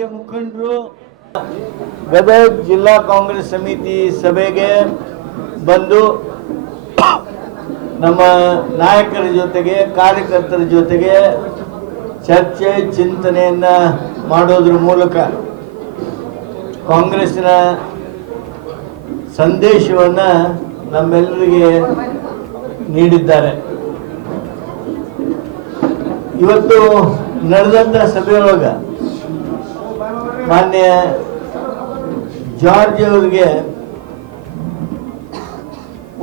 ಹಿರಿಯ ಮುಖಂಡರು, ಗದಗ ಜಿಲ್ಲಾ ಕಾಂಗ್ರೆಸ್ ಸಮಿತಿ ಸಭೆಗೆ ಬಂದು ನಮ್ಮ ನಾಯಕರ ಜೊತೆಗೆ, ಕಾರ್ಯಕರ್ತರ ಜೊತೆಗೆ ಚರ್ಚೆ, ಚಿಂತನೆಯನ್ನ ಮಾಡೋದ್ರ ಮೂಲಕ ಕಾಂಗ್ರೆಸ್ನ ಸಂದೇಶವನ್ನ ನಮ್ಮೆಲ್ಲರಿಗೆ ನೀಡಿದ್ದಾರೆ. ಇವತ್ತು ನಡೆದಂತ ಸಭೆಯೊಳಗ ಮಾನ್ಯ ಜಾರ್ಜ್ ಅವರಿಗೆ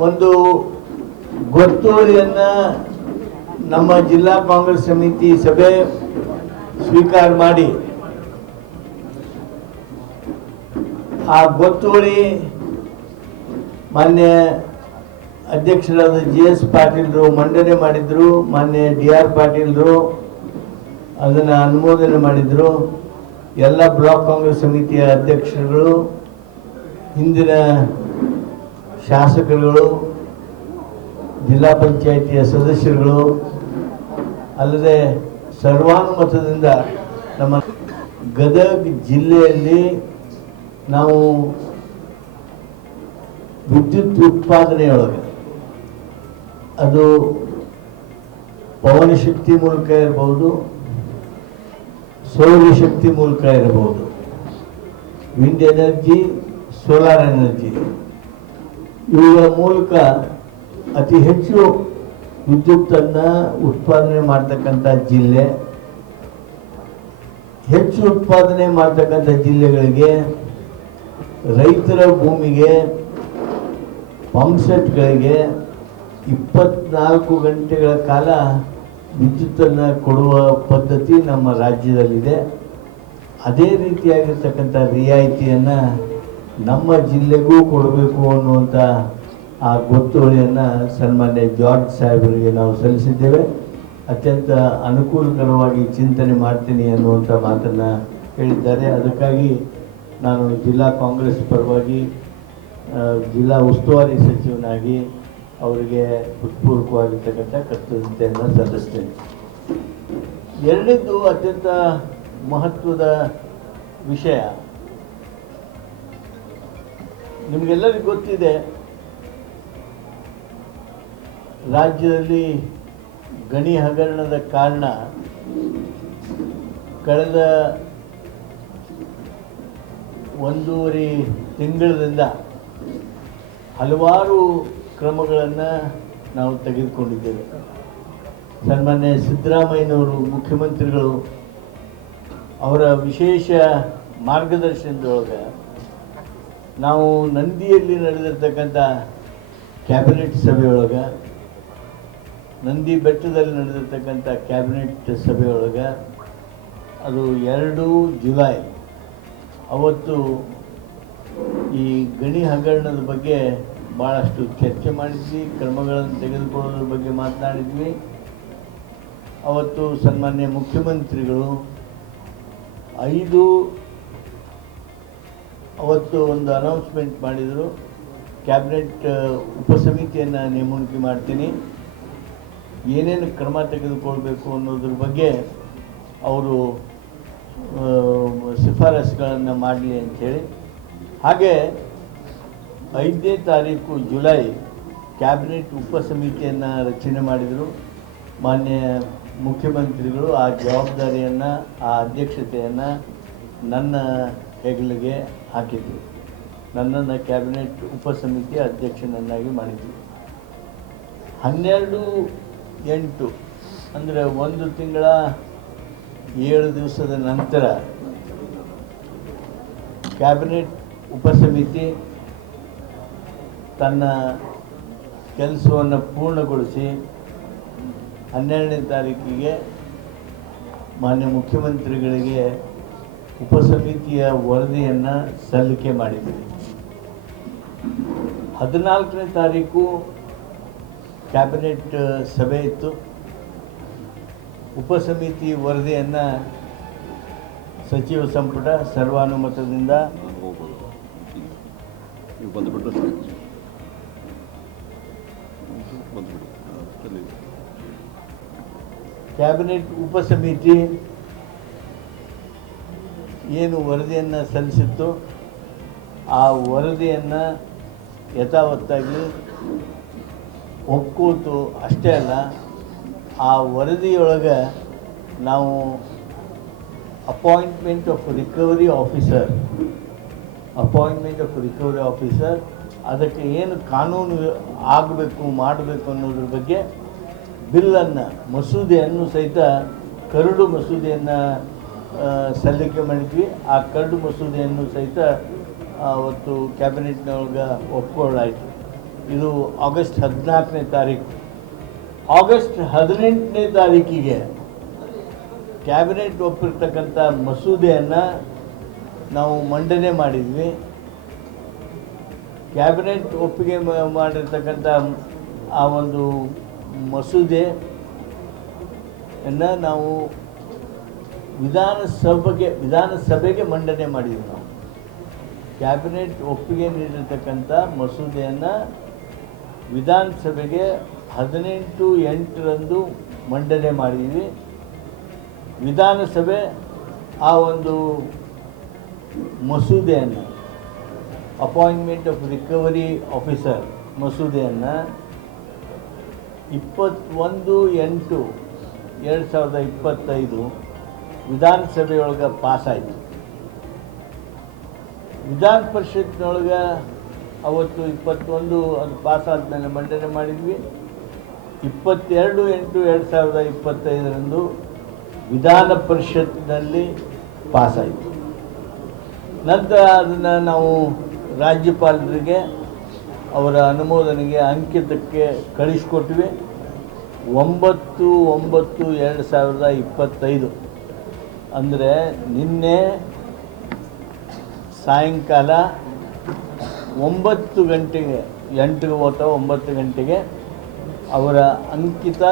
ಒಂದು ಗೊತ್ತುವರಿಯನ್ನ ನಮ್ಮ ಜಿಲ್ಲಾ ಕಾಂಗ್ರೆಸ್ ಸಮಿತಿ ಸಭೆ ಸ್ವೀಕಾರ ಮಾಡಿ. ಆ ಗೊತ್ತುವರಿ ಮಾನ್ಯ ಅಧ್ಯಕ್ಷರಾದ ಜಿ ಎಸ್ ಪಾಟೀಲ್ರು ಮಂಡನೆ ಮಾಡಿದ್ರು, ಮಾನ್ಯ ಡಿ ಆರ್ ಪಾಟೀಲ್ರು ಅದನ್ನು ಅನುಮೋದನೆ ಮಾಡಿದ್ರು. ಎಲ್ಲ ಬ್ಲಾಕ್ ಕಾಂಗ್ರೆಸ್ ಸಮಿತಿಯ ಅಧ್ಯಕ್ಷರುಗಳು, ಹಿಂದಿನ ಶಾಸಕರುಗಳು, ಜಿಲ್ಲಾ ಪಂಚಾಯಿತಿಯ ಸದಸ್ಯರುಗಳು, ಅಲ್ಲದೆ ಸರ್ವಾನುಮತದಿಂದ ನಮ್ಮ ಗದಗ ಜಿಲ್ಲೆಯಲ್ಲಿ ನಾವು ವಿದ್ಯುತ್ ಉತ್ಪಾದನೆಯೊಳಗೆ, ಅದು ಪವನಶಕ್ತಿ ಮೂಲಕ ಇರಬಹುದು ಸೌರಶಕ್ತಿ ಮೂಲಕ ಇರಬಹುದು. ವಿಂಡ್ ಎನರ್ಜಿ ಸೋಲಾರ್ ಎನರ್ಜಿ ಇವುಗಳ ಮೂಲಕ ಅತಿ ಹೆಚ್ಚು ವಿದ್ಯುತ್ತನ್ನು ಉತ್ಪಾದನೆ ಮಾಡ್ತಕ್ಕಂಥ ಜಿಲ್ಲೆ. ಹೆಚ್ಚು ಉತ್ಪಾದನೆ ಮಾಡ್ತಕ್ಕಂಥ ಜಿಲ್ಲೆಗಳಿಗೆ ರೈತರ ಭೂಮಿಗೆ ಪಂಪ್ಸೆಟ್ಗಳಿಗೆ ಇಪ್ಪತ್ನಾಲ್ಕು ಗಂಟೆಗಳ ಕಾಲ ವಿದ್ಯುತ್ತನ್ನು ಕೊಡುವ ಪದ್ಧತಿ ನಮ್ಮ ರಾಜ್ಯದಲ್ಲಿದೆ. ಅದೇ ರೀತಿಯಾಗಿರ್ತಕ್ಕಂಥ ರಿಯಾಯಿತಿಯನ್ನು ನಮ್ಮ ಜಿಲ್ಲೆಗೂ ಕೊಡಬೇಕು ಅನ್ನುವಂಥ ಆ ಗೊತ್ತುವಳಿಯನ್ನು ಸನ್ಮಾನ್ಯ ಜಾರ್ಜ್ ಸಾಹೇಬರಿಗೆ ನಾವು ಸಲ್ಲಿಸಿದ್ದೇವೆ. ಅತ್ಯಂತ ಅನುಕೂಲಕರವಾಗಿ ಚಿಂತನೆ ಮಾಡ್ತೀನಿ ಅನ್ನುವಂಥ ಮಾತನ್ನು ಹೇಳಿದ್ದಾರೆ. ಅದಕ್ಕಾಗಿ ನಾನು ಜಿಲ್ಲಾ ಕಾಂಗ್ರೆಸ್ ಪರವಾಗಿ ಜಿಲ್ಲಾ ಉಸ್ತುವಾರಿ ಸಚಿವನಾಗಿ ಅವರಿಗೆ ಹೃತ್ಪೂರ್ವಕವಾಗಿರ್ತಕ್ಕಂಥ ಕೃತಜ್ಞತೆಯನ್ನು ಸಲ್ಲಿಸ್ತೇನೆ ಎರಡಿದ್ದು ಅತ್ಯಂತ ಮಹತ್ವದ ವಿಷಯ. ನಿಮಗೆಲ್ಲರಿಗೂ ಗೊತ್ತಿದೆ, ರಾಜ್ಯದಲ್ಲಿ ಗಣಿ ಹಗರಣದ ಕಾರಣ ಕಳೆದ ಒಂದೂವರೆ ತಿಂಗಳಿಂದ ಹಲವಾರು ಕ್ರಮಗಳನ್ನು ನಾವು ತೆಗೆದುಕೊಂಡಿದ್ದೇವೆ. ಸನ್ಮಾನ್ಯ ಸಿದ್ದರಾಮಯ್ಯನವರು, ಮುಖ್ಯಮಂತ್ರಿಗಳು, ಅವರ ವಿಶೇಷ ಮಾರ್ಗದರ್ಶನದೊಳಗೆ ನಾವು ನಂದಿಯಲ್ಲಿ ನಡೆದಿರ್ತಕ್ಕಂಥ ಕ್ಯಾಬಿನೆಟ್ ಸಭೆಯೊಳಗೆ ನಂದಿ ಬೆಟ್ಟದಲ್ಲಿ ನಡೆದಿರ್ತಕ್ಕಂಥ ಕ್ಯಾಬಿನೆಟ್ ಸಭೆಯೊಳಗೆ ಅದು ಎರಡು ಜುಲೈ, ಅವತ್ತು ಈ ಗಣಿ ಹಗರಣದ ಬಗ್ಗೆ ಭಾಳಷ್ಟು ಚರ್ಚೆ ಮಾಡಿದ್ವಿ, ಕ್ರಮಗಳನ್ನು ತೆಗೆದುಕೊಳ್ಳೋದ್ರ ಬಗ್ಗೆ ಮಾತನಾಡಿದ್ವಿ. ಅವತ್ತು ಸನ್ಮಾನ್ಯ ಮುಖ್ಯಮಂತ್ರಿಗಳು ಐದು ಅವತ್ತು ಒಂದು ಅನೌನ್ಸ್ಮೆಂಟ್ ಮಾಡಿದರು. ಕ್ಯಾಬಿನೆಟ್ ಉಪಸಮಿತಿಯನ್ನು ನೇಮಣಿಕೆ ಮಾಡ್ತೀನಿ. ಏನೇನು ಕ್ರಮ ತೆಗೆದುಕೊಳ್ಬೇಕು ಅನ್ನೋದ್ರ ಬಗ್ಗೆ ಅವರು ಶಿಫಾರಸುಗಳನ್ನು ಮಾಡಲಿ ಅಂಥೇಳಿ ಹಾಗೆ ಐದನೇ ತಾರೀಕು ಜುಲೈ ಕ್ಯಾಬಿನೆಟ್ ಉಪಸಮಿತಿಯನ್ನು ರಚನೆ ಮಾಡಿದರು. ಮಾನ್ಯ ಮುಖ್ಯಮಂತ್ರಿಗಳು ಆ ಜವಾಬ್ದಾರಿಯನ್ನು, ಆ ಅಧ್ಯಕ್ಷತೆಯನ್ನು ನನ್ನ ಹೆಗಲಿಗೆ ಹಾಕಿದ್ರು. ನನ್ನನ್ನು ಕ್ಯಾಬಿನೆಟ್ ಉಪಸಮಿತಿ ಅಧ್ಯಕ್ಷನನ್ನಾಗಿ ಮಾಡಿದ್ರು. ಹನ್ನೆರಡು ಎಂಟು ಅಂದರೆ ಒಂದು ತಿಂಗಳ ಏಳು ದಿವಸದ ನಂತರ ಕ್ಯಾಬಿನೆಟ್ ಉಪಸಮಿತಿ ತನ್ನ ಕೆಲಸವನ್ನು ಪೂರ್ಣಗೊಳಿಸಿ ಹನ್ನೆರಡನೇ ತಾರೀಕಿಗೆ ಮಾನ್ಯ ಮುಖ್ಯಮಂತ್ರಿಗಳಿಗೆ ಉಪಸಮಿತಿಯ ವರದಿಯನ್ನು ಸಲ್ಲಿಕೆ ಮಾಡಿದ್ದೀವಿ ಹದಿನಾಲ್ಕನೇ ತಾರೀಕು ಕ್ಯಾಬಿನೆಟ್ ಸಭೆ ಇತ್ತು. ಉಪಸಮಿತಿ ವರದಿಯನ್ನು ಸಚಿವ ಸಂಪುಟ ಸರ್ವಾನುಮತದಿಂದ ಬಂದುಬಿಡಿ ಉಪ ಸಮಿತಿ ಏನು ವರದಿಯನ್ನು ಸಲ್ಲಿಸಿತ್ತು, ಆ ವರದಿಯನ್ನು ಯಥಾವತ್ತಾಗಿ ಒಕ್ಕೂತು ಅಷ್ಟೇ ಅಲ್ಲ, ಆ ವರದಿಯೊಳಗೆ ನಾವು appointment of recovery officer, appointment of recovery officer ಅದಕ್ಕೆ ಏನು ಕಾನೂನು ಆಗಬೇಕು, ಮಾಡಬೇಕು ಅನ್ನೋದ್ರ ಬಗ್ಗೆ ಬಿಲ್ಲನ್ನು, ಮಸೂದೆಯನ್ನು ಸಹಿತ ಕರಡು ಮಸೂದೆಯನ್ನು ಸಲ್ಲಿಕೆ ಮಾಡಿದ್ವಿ. ಆ ಕರಡು ಮಸೂದೆಯನ್ನು ಸಹಿತ ಅವತ್ತು ಕ್ಯಾಬಿನೆಟ್ನೊಳಗೆ ಒಪ್ಕೊಳ್ಳಾಯಿತು ಇದು ಆಗಸ್ಟ್ ಹದಿನಾಲ್ಕನೇ ತಾರೀಕು. ಆಗಸ್ಟ್ ಹದಿನೆಂಟನೇ ತಾರೀಕಿಗೆ ಕ್ಯಾಬಿನೆಟ್ ಒಪ್ಪಿರ್ತಕ್ಕಂಥ ಮಸೂದೆಯನ್ನು ನಾವು ಮಂಡನೆ ಮಾಡಿದ್ವಿ. ಕ್ಯಾಬಿನೆಟ್ ಒಪ್ಪಿಗೆ ಮಾಡಿರ್ತಕ್ಕಂಥ ಆ ಒಂದು ಮಸೂದೆಯನ್ನು ನಾವು ವಿಧಾನಸಭೆಗೆ ವಿಧಾನಸಭೆಗೆ ಮಂಡನೆ ಮಾಡಿದ್ವಿ ನಾವು. ಕ್ಯಾಬಿನೆಟ್ ಒಪ್ಪಿಗೆ ನೀಡಿರ್ತಕ್ಕಂಥ ಮಸೂದೆಯನ್ನು ವಿಧಾನಸಭೆಗೆ ಹದಿನೆಂಟು ಎಂಟರಂದು ಮಂಡನೆ ಮಾಡಿದ್ವಿ. ವಿಧಾನಸಭೆ ಆ ಒಂದು ಮಸೂದೆಯನ್ನು ಅಪಾಯಿಂಟ್ಮೆಂಟ್ ಆಫ್ ರಿಕವರಿ ಆಫೀಸರ್ ಮಸೂದೆಯನ್ನು ಇಪ್ಪತ್ತೊಂದು ಎಂಟು ಎರಡು ಸಾವಿರದ ಇಪ್ಪತ್ತೈದು ವಿಧಾನಸಭೆಯೊಳಗೆ ಪಾಸಾಯಿತು. ವಿಧಾನ ಪರಿಷತ್ನೊಳಗೆ ಅವತ್ತು ಇಪ್ಪತ್ತೊಂದು ಅದು ಪಾಸಾದ ಮೇಲೆ ಮಂಡನೆ ಮಾಡಿದ್ವಿ. ಇಪ್ಪತ್ತೆರಡು ಎಂಟು ಎರಡು ಸಾವಿರದ ಇಪ್ಪತ್ತೈದರಂದು ವಿಧಾನ ಪರಿಷತ್ನಲ್ಲಿ ಪಾಸಾಯಿತು. ನಂತರ ಅದನ್ನು ನಾವು ರಾಜ್ಯಪಾಲರಿಗೆ ಅವರ ಅನುಮೋದನೆಗೆ ಅಂಕಿತಕ್ಕೆ ಕಳಿಸ್ಕೊಟ್ವಿ ಒಂಬತ್ತು ಒಂಬತ್ತು ಎರಡು ಸಾವಿರದ ಇಪ್ಪತ್ತೈದು. ಅಂದರೆ ನಿನ್ನೆ ಸಾಯಂಕಾಲ ಒಂಬತ್ತು ಗಂಟೆಗೆ, ಎಂಟು ಅಥವಾ ಒಂಬತ್ತು ಗಂಟೆಗೆ ಅವರ ಅಂಕಿತ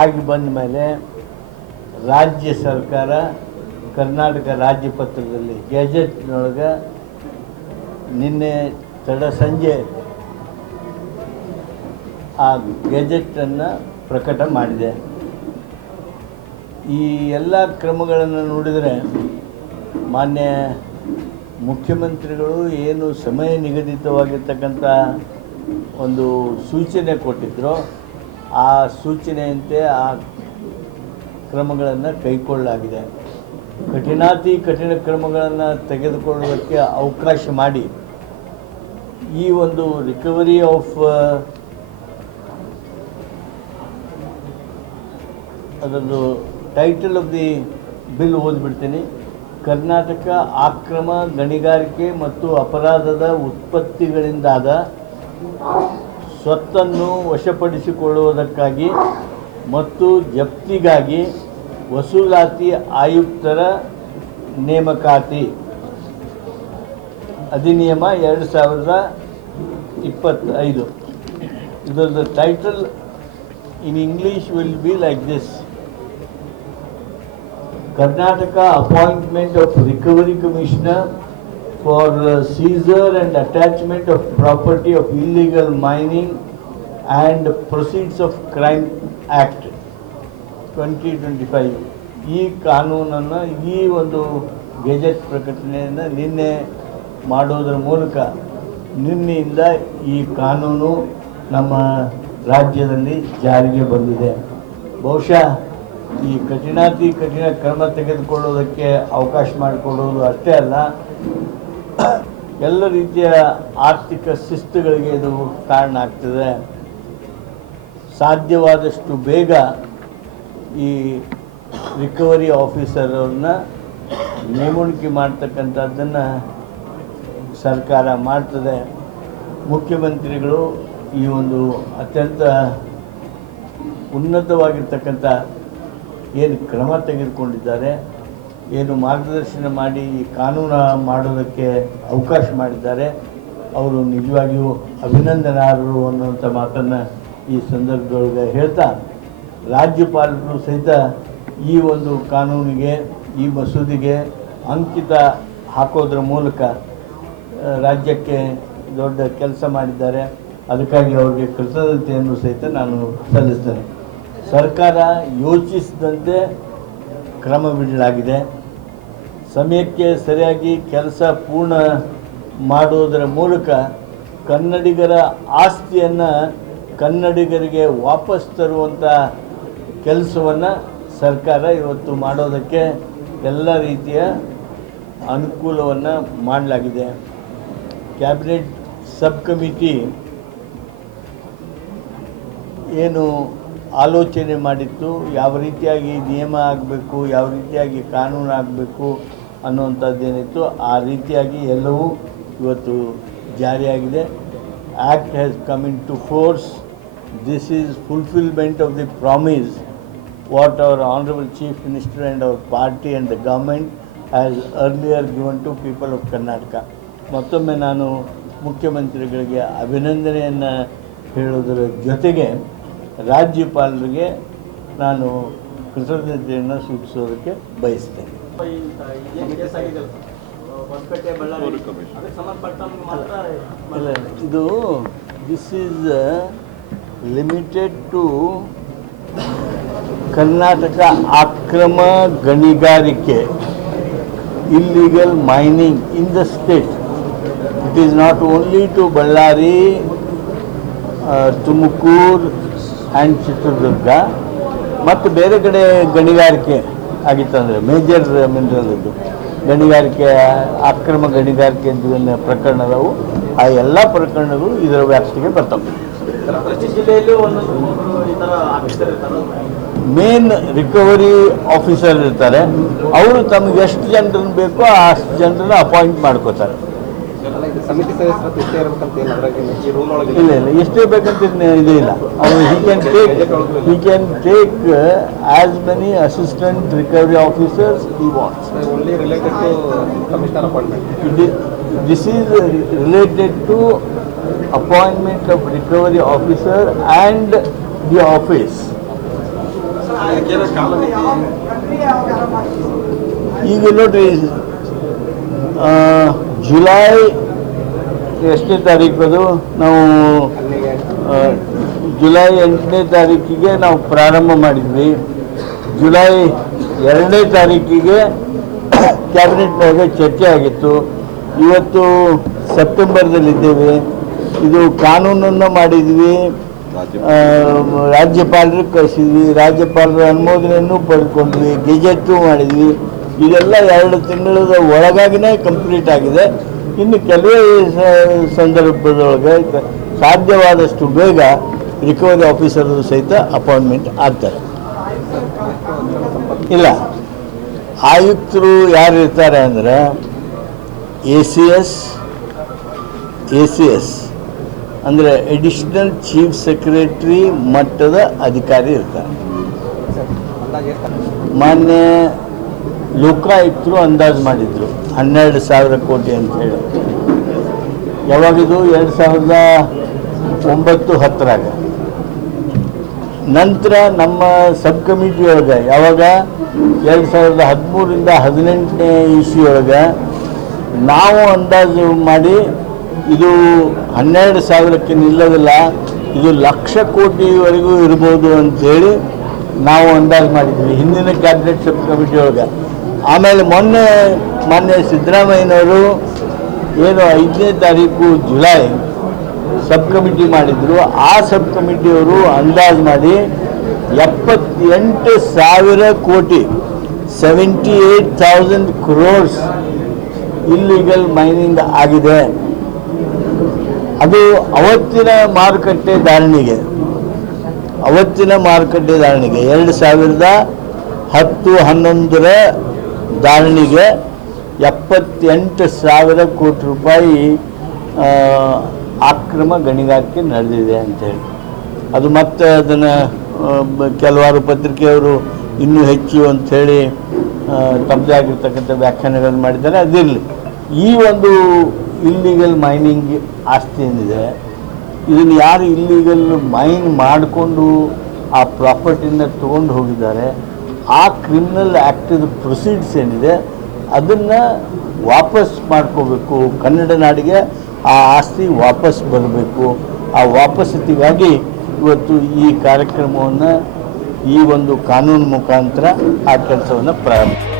ಆಗಿ ಬಂದ ಮೇಲೆ ರಾಜ್ಯ ಸರ್ಕಾರ ಕರ್ನಾಟಕ ರಾಜ್ಯ ಪತ್ರದಲ್ಲಿ, ಗೆಜೆಟ್ನೊಳಗೆ ನಿನ್ನೆ ತಡ ಸಂಜೆ ಆ ಗೆಜೆಟನ್ನು ಪ್ರಕಟ ಮಾಡಿದೆ. ಈ ಎಲ್ಲ ಕ್ರಮಗಳನ್ನು ನೋಡಿದರೆ ಮಾನ್ಯ ಮುಖ್ಯಮಂತ್ರಿಗಳು ಏನು ಸಮಯ ನಿಗದಿತವಾಗಿರ್ತಕ್ಕಂಥ ಒಂದು ಸೂಚನೆ ಕೊಟ್ಟಿದ್ರು ಆ ಸೂಚನೆಯಂತೆ ಆ ಕ್ರಮಗಳನ್ನು ಕೈಗೊಳ್ಳಲಾಗಿದೆ ಕಠಿಣಾತಿ ಕಠಿಣ ಕ್ರಮಗಳನ್ನು ತೆಗೆದುಕೊಳ್ಳೋದಕ್ಕೆ ಅವಕಾಶ ಮಾಡಿ ಈ ಒಂದು ರಿಕವರಿ ಆಫ್ ಅದರದ್ದು ಟೈಟಲ್ ಆಫ್ ದಿ ಬಿಲ್ ಓದ್ಬಿಡ್ತೀನಿ. ಕರ್ನಾಟಕ ಆಕ್ರಮ, ಗಣಿಗಾರಿಕೆ ಮತ್ತು ಅಪರಾಧದ ಉತ್ಪತ್ತಿಗಳಿಂದಾದ ಸ್ವತ್ತನ್ನು ವಶಪಡಿಸಿಕೊಳ್ಳುವುದಕ್ಕಾಗಿ ಮತ್ತು ಜಪ್ತಿಗಾಗಿ ವಸೂಲಾತಿ ಆಯುಕ್ತರ ನೇಮಕಾತಿ. ಅಧಿನಿಯಮ ಎರಡು ಸಾವಿರದ ಇಪ್ಪತ್ತೈದು. ಇದರದ title in English will be like this Karnataka appointment of recovery commissioner for seizure and attachment of property of illegal mining and proceeds of crime act twenty twenty five ಈ ಕಾನೂನನ್ನು ಈ ಒಂದು ಗೆಜೆಟ್ ಪ್ರಕಟಣೆಯನ್ನು ನಿನ್ನೆ ಮಾಡೋದರ ಮೂಲಕ ನಿನ್ನೆಯಿಂದ ಈ ಕಾನೂನು ನಮ್ಮ ರಾಜ್ಯದಲ್ಲಿ ಜಾರಿಗೆ ಬಂದಿದೆ. ಬಹುಶಃ ಈ ಕಠಿಣಾತಿ, ಕಠಿಣ ಕ್ರಮ ತೆಗೆದುಕೊಳ್ಳೋದಕ್ಕೆ ಅವಕಾಶ ಮಾಡಿಕೊಡೋದು ಅಷ್ಟೇ ಅಲ್ಲ, ಎಲ್ಲ ರೀತಿಯ ಆರ್ಥಿಕ ಶಿಸ್ತುಗಳಿಗೆ ಇದು ಕಾರಣ ಆಗ್ತದೆ. ಸಾಧ್ಯವಾದಷ್ಟು ಬೇಗ ಈ ರಿಕವರಿ ಆಫೀಸರನ್ನು ನೇಮಣಿಕೆ ಮಾಡ್ತಕ್ಕಂಥದ್ದನ್ನು ಸರ್ಕಾರ ಮಾಡ್ತದೆ, ಮುಖ್ಯಮಂತ್ರಿಗಳು ಈ ಒಂದು ಅತ್ಯಂತ ಉನ್ನತವಾಗಿರ್ತಕ್ಕಂಥ ಏನು ಕ್ರಮ ತೆಗೆದುಕೊಂಡಿದ್ದಾರೆ, ಏನು ಮಾರ್ಗದರ್ಶನ ಮಾಡಿ ಈ ಕಾನೂನು ಮಾಡೋದಕ್ಕೆ ಅವಕಾಶ ಮಾಡಿದ್ದಾರೆ, ಅವರು ನಿಜವಾಗಿಯೂ ಅಭಿನಂದನಾರ್ಹರು ಅನ್ನುವಂಥ ಮಾತನ್ನು ಈ ಸಂದರ್ಭದೊಳಗೆ ಹೇಳ್ತಾ, ರಾಜ್ಯಪಾಲರು ಸಹಿತ ಈ ಒಂದು ಕಾನೂನಿಗೆ, ಈ ಮಸೂದಿಗೆ ಅಂಕಿತ ಹಾಕೋದ್ರ ಮೂಲಕ ರಾಜ್ಯಕ್ಕೆ ದೊಡ್ಡ ಕೆಲಸ ಮಾಡಿದ್ದಾರೆ. ಅದಕ್ಕಾಗಿ ಅವರಿಗೆ ಕೃತಜ್ಞತೆಯನ್ನು ಸಹಿತ ನಾನು ಸಲ್ಲಿಸ್ತೇನೆ. ಸರ್ಕಾರ ಯೋಚಿಸಿದಂತೆ ಕ್ರಮ ಬಿಡಲಾಗಿದೆ. ಸಮಯಕ್ಕೆ ಸರಿಯಾಗಿ ಕೆಲಸ ಪೂರ್ಣ ಮಾಡುವುದರ ಮೂಲಕ ಕನ್ನಡಿಗರ ಆಸ್ತಿಯನ್ನು ಕನ್ನಡಿಗರಿಗೆ ವಾಪಸ್ ತರುವಂಥ ಕೆಲಸವನ್ನು ಸರ್ಕಾರ ಇವತ್ತು ಮಾಡೋದಕ್ಕೆ ಎಲ್ಲ ರೀತಿಯ ಅನುಕೂಲವನ್ನು ಮಾಡಲಾಗಿದೆ. ಕ್ಯಾಬಿನೆಟ್ ಸಬ್ ಕಮಿಟಿ ಏನು ಆಲೋಚನೆ ಮಾಡಿತ್ತು, ಯಾವ ರೀತಿಯಾಗಿ ನಿಯಮ ಆಗಬೇಕು, ಯಾವ ರೀತಿಯಾಗಿ ಕಾನೂನು ಆಗಬೇಕು ಅನ್ನುವಂಥದ್ದೇನಿತ್ತು, ಆ ರೀತಿಯಾಗಿ ಎಲ್ಲವೂ ಇವತ್ತು ಜಾರಿಯಾಗಿದೆ. Act has come into force this is fulfilment of the promise what our honourable chief minister and our party and the government has earlier given to people of Karnataka ಮತ್ತೊಮ್ಮೆ ನಾನು ಮುಖ್ಯಮಂತ್ರಿಗಳಿಗೆ ಅಭಿನಂದನೆಯನ್ನು ಹೇಳೋದರ ಜೊತೆಗೆ ರಾಜ್ಯಪಾಲರಿಗೆ ನಾನು ಕೃತಜ್ಞತೆಯನ್ನು ಸೂಚಿಸೋದಕ್ಕೆ ಬಯಸ್ತೇನೆ. ಇಲ್ಲ, ಇದು this is limited to Karnataka ಅಕ್ರಮ ಗಣಿಗಾರಿಕೆ illegal mining in the state it is not only to Ballari Tumakuru and Chitradurga ಮತ್ತು ಬೇರೆ ಕಡೆ ಗಣಿಗಾರಿಕೆ ಆಗಿತ್ತಂದರೆ ಮೇಜರ್ ಮಿನರಲ್ದು ಗಣಿಗಾರಿಕೆ ಅಕ್ರಮ ಗಣಿಗಾರಿಕೆ ಅಂತ ಪ್ರಕರಣದವು ಆ ಎಲ್ಲ ಪ್ರಕರಣಗಳು ಇದರ ವ್ಯಾಪ್ತಿಗೆ ಬರ್ತವೆ. ಮೇನ್ ರಿಕವರಿ ಆಫೀಸರ್ ಇರ್ತಾರೆ. ಅವರು ತಮಗೆ ಎಷ್ಟು ಜನರನ್ನು ಬೇಕೋ ಅಷ್ಟು ಜನರನ್ನ ಅಪಾಯಿಂಟ್ ಮಾಡ್ಕೋತಾರೆ. ಸಮಿತಿ ಸದಸ್ಯರು ಇಷ್ಟೇ ಇರ್ಬೇಕಂತ ಏನು? ಅದ್ರಾಗ ಈ ರೂಲ್ ಒಳಗೆ ಇಲ್ಲ ಇಲ್ಲ. ಎಷ್ಟೇ ಬೇಕಂತ ಇದ್ನ- ಇದು ಇಲ್ಲ. ಅವರು he can take he can take as many assistant recovery officers he wants only related to commissioner appointment this is related to appointment of recovery officer and the office ಈಗ ನೋಡ್ರಿ ಆ, ಜುಲೈ ಎಷ್ಟನೇ ತಾರೀಕು ಅದು? ನಾವು ಜುಲೈ ಎಂಟನೇ ತಾರೀಕಿಗೆ ನಾವು ಪ್ರಾರಂಭ ಮಾಡಿದ್ವಿ. ಜುಲೈ ಎರಡನೇ ತಾರೀಕಿಗೆ ಕ್ಯಾಬಿನೆಟ್ನಾಗ ಚರ್ಚೆ ಆಗಿತ್ತು. ಇವತ್ತು ಸೆಪ್ಟೆಂಬರ್ದಲ್ಲಿದ್ದೇವೆ ಇದು ಕಾನೂನನ್ನು ಮಾಡಿದ್ವಿ. ರಾಜ್ಯಪಾಲರಿಗೆ ಕಳಿಸಿದ್ವಿ. ರಾಜ್ಯಪಾಲರ ಅನುಮೋದನೆಯನ್ನು ಪಡ್ಕೊಂಡ್ವಿ ಗೆಜೆಟ್ಟು ಮಾಡಿದ್ವಿ. ಇದೆಲ್ಲ ಎರಡು ತಿಂಗಳ ಒಳಗಾಗಿನೇ ಕಂಪ್ಲೀಟ್ ಆಗಿದೆ. ಇನ್ನು ಕೆಲವೇ ಸಂದರ್ಭದೊಳಗೆ ಸಾಧ್ಯವಾದಷ್ಟು ಬೇಗ ರಿಕವರಿ ಆಫೀಸರ್ ಸಹಿತ ಅಪಾಯಿಂಟ್ಮೆಂಟ್ ಆಗ್ತಾರೆ. ಇಲ್ಲ. ಆಯುಕ್ತರು ಯಾರು ಇರ್ತಾರೆ ಅಂದರೆ A C S A C S ಅಂದರೆ ಎಡಿಷನಲ್ ಚೀಫ್ ಸೆಕ್ರೆಟರಿ ಮಟ್ಟದ ಅಧಿಕಾರಿ ಇರ್ತಾರೆ. ಮಾನ್ಯ ಲೋಕಾಯುಕ್ತರು ಅಂದಾಜು ಮಾಡಿದರು. ಹನ್ನೆರಡು ಸಾವಿರ ಕೋಟಿ ಅಂತ ಹೇಳಿ ಯಾವಾಗಿದು? ಎರಡು ಸಾವಿರದ ಒಂಬತ್ತು ಹತ್ತರಾಗ ನಂತರ ನಮ್ಮ ಸಬ್ ಕಮಿಟಿ ಒಳಗೆ ಯಾವಾಗ? ಎರಡು ಸಾವಿರದ ಹದಿಮೂರಿಂದ ಹದಿನೆಂಟನೇ ಇಸಿಯೊಳಗೆ ನಾವು ಅಂದಾಜು ಮಾಡಿ ಇದು ಹನ್ನೆರಡು ಸಾವಿರಕ್ಕೆ ನಿಲ್ಲೋದಿಲ್ಲ, ಇದು ಲಕ್ಷ ಕೋಟಿವರೆಗೂ ಇರ್ಬೋದು ಅಂತೇಳಿ ನಾವು ಅಂದಾಜು ಮಾಡಿದ್ವಿ. ಹಿಂದಿನ ಕ್ಯಾಬಿನೆಟ್ ಸಬ್ ಕಮಿಟಿ ಒಳಗೆ ಆಮೇಲೆ ಮೊನ್ನೆ ಮೊನ್ನೆ ಸಿದ್ದರಾಮಯ್ಯನವರು ಏನು ಐದನೇ ತಾರೀಕು ಜುಲೈ ಸಬ್ ಕಮಿಟಿ ಮಾಡಿದ್ರು, ಆ ಸಬ್ ಕಮಿಟಿಯವರು ಅಂದಾಜು ಮಾಡಿ ಎಪ್ಪತ್ತೆಂಟು ಸಾವಿರ ಕೋಟಿ seventy eight thousand crores illegal mining ಆಗಿದೆ. ಅದು ಅವತ್ತಿನ ಮಾರುಕಟ್ಟೆ ಧಾರಣೆಗೆ, ಅವತ್ತಿನ ಮಾರುಕಟ್ಟೆ ಧಾರಣೆಗೆ, ಎರಡು ಸಾವಿರದ ಹತ್ತು ಹನ್ನೊಂದರ ಧಾರಣೆಗೆ ಎಪ್ಪತ್ತೆಂಟು ಸಾವಿರ ಕೋಟಿ ರೂಪಾಯಿ ಅಕ್ರಮ ಗಣಿಗಾರಿಕೆ ನಡೆದಿದೆ ಅಂತೇಳಿ ಅದು ಮತ್ತೆ ಅದನ್ನು ಕೆಲವಾರು ಪತ್ರಿಕೆಯವರು ಇನ್ನೂ ಹೆಚ್ಚು ಅಂಥೇಳಿ ತಮ್ಮದೇ ಆಗಿರ್ತಕ್ಕಂಥ ವ್ಯಾಖ್ಯಾನಗಳನ್ನು ಮಾಡಿದ್ದಾರೆ. ಅದಿರಲಿ, ಈ ಒಂದು ಇಲ್ಲಿಗಲ್ ಮೈನಿಂಗ್ ಆಸ್ತಿ ಏನಿದೆ, ಇದನ್ನು ಯಾರು ಇಲ್ಲಿಗಲ್ ಮೈನ್ ಮಾಡಿಕೊಂಡು ಆ ಪ್ರಾಪರ್ಟಿನ ತೊಗೊಂಡು ಹೋಗಿದ್ದಾರೆ ಆ ಕ್ರಿಮಿನಲ್ ಆ್ಯಕ್ಟಿದ ಪ್ರೊಸೀಡ್ಸ್ ಏನಿದೆ, ಅದನ್ನು ವಾಪಸ್ ಮಾಡ್ಕೋಬೇಕು. ಕನ್ನಡ ನಾಡಿಗೆ ಆ ಆಸ್ತಿ ವಾಪಸ್ ಬರಬೇಕು. ಆ ವಾಪಸ್ಸತಿಗಾಗಿ ಇವತ್ತು ಈ ಕಾರ್ಯಕ್ರಮವನ್ನು ಈ ಒಂದು ಕಾನೂನು ಮುಖಾಂತರ ಆ ಕೆಲಸವನ್ನು ಪ್ರಾರಂಭ